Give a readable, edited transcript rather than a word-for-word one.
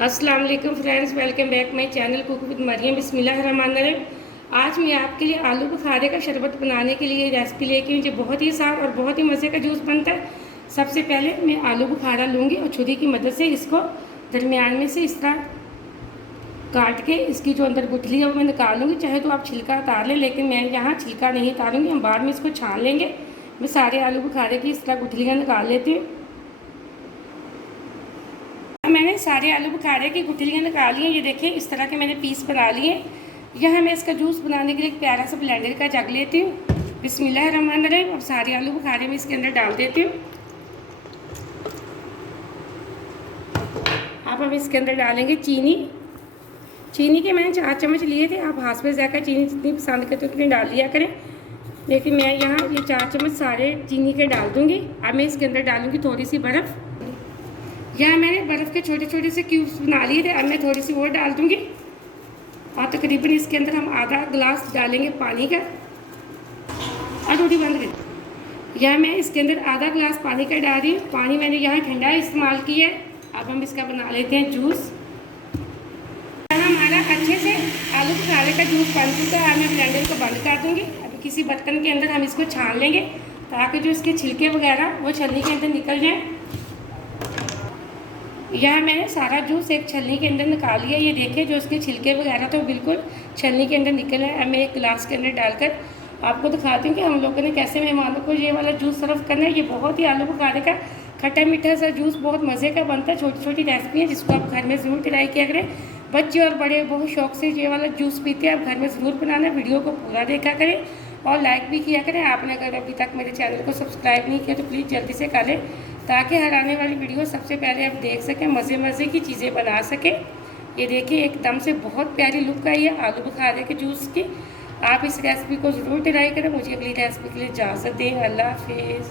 अस्सलाम वालेकुम friends, welcome back my channel cook with Mariam. बिस्मिल्लाहिर्रहमानिर्रहीम। आज मैं आपके लिए आलू बुखारे का शरबत बनाने के लिए रेसिपी लेके मुझे बहुत ही आसान और बहुत ही मज़े का जूस बनता है। सबसे पहले मैं आलू बुखारा लूँगी और छुरी की मदद से इसको दरमियान में से इस तरह काट के इसकी जो अंदर गुठली है वो मैं निकाल लूँगी। चाहे तो आप छिलका उतार लें, लेकिन मैं यहाँ छिलका नहीं उतारूँगी, हम बाद में इसको छान लेंगे। मैं सारे आलू बुखारे की इस तरह गुठलियाँ निकाल लेती हूँ। मैंने सारे आलू बुखारे की गुठलियाँ निकाली हैं। ये देखिए इस तरह के मैंने पीस बना लिए। यहाँ मैं इसका जूस बनाने के लिए एक प्यारा सा ब्लेंडर का जग लेती हूँ। बिस्मिल्लाहिर्रहमानिर्रहीम। अब सारे आलू बुखारे में इसके अंदर डाल देती हूँ। अब हम इसके अंदर डालेंगे चीनी के मैंने 4 चम्मच लिए थे। आप हाथ में जाकर चीनी जितनी पसंद करते हो उतनी डाल लिया करें, लेकिन मैं यहाँ ये 4 चम्मच सारे चीनी के डाल दूँगी। अब मैं इसके अंदर डालूँगी थोड़ी सी बर्फ़। यहाँ मैंने बर्फ़ के छोटे छोटे से क्यूब्स बना लिए थे। अब मैं थोड़ी सी और डाल दूँगी और तकरीबन इसके अंदर हम आधा गिलास डालेंगे पानी का। और रोटी बंद कर। यहाँ मैं इसके अंदर आधा गिलास पानी का डाल रही हूँ। पानी मैंने यहाँ ठंडा इस्तेमाल किया है। अब हम इसका बना लेते हैं जूस। हमारा अच्छे से आलू बुखारे का जूस बन चुका है। मैं ब्लेंडर को बंद कर दूँगी। अभी किसी बर्तन के अंदर हम इसको छान लेंगे ताकि जो इसके छिलके वगैरह वो छलनी के अंदर निकल जाए। यहाँ मैंने सारा जूस एक छलनी के अंदर निकाल लिया। ये देखिए जो इसके छिलके वगैरह तो बिल्कुल छलनी के अंदर निकल है। अब मैं एक गिलास के अंदर डालकर आपको दिखाती हूँ कि हम लोगों ने कैसे मेहमानों को ये वाला जूस सर्व करना है। ये बहुत ही आलू बुखारे का खट्टा मीठा सा जूस बहुत मज़े का बनता है। छोटी छोटी रेसिपी है जिसको आप घर में ज़रूर ट्राई किया करें। बच्चे और बड़े बहुत शौक से ये वाला जूस पीते हैं। आप घर में ज़रूर बनाना। वीडियो को पूरा देखा करें और लाइक भी किया करें। आपने अगर अभी तक मेरे चैनल को सब्सक्राइब नहीं किया तो प्लीज़ जल्दी से कर लें ताकि हर आने वाली वीडियो सबसे पहले आप देख सकें, मज़े की चीज़ें बना सकें। ये देखिए एकदम से बहुत प्यारी लुक आई है आलू बुखारे के जूस की। आप इस रेसिपी को ज़रूर ट्राई करें। मुझे अगली रेसिपी के लिए इजाज़त दें। अल्लाह हाफिज़।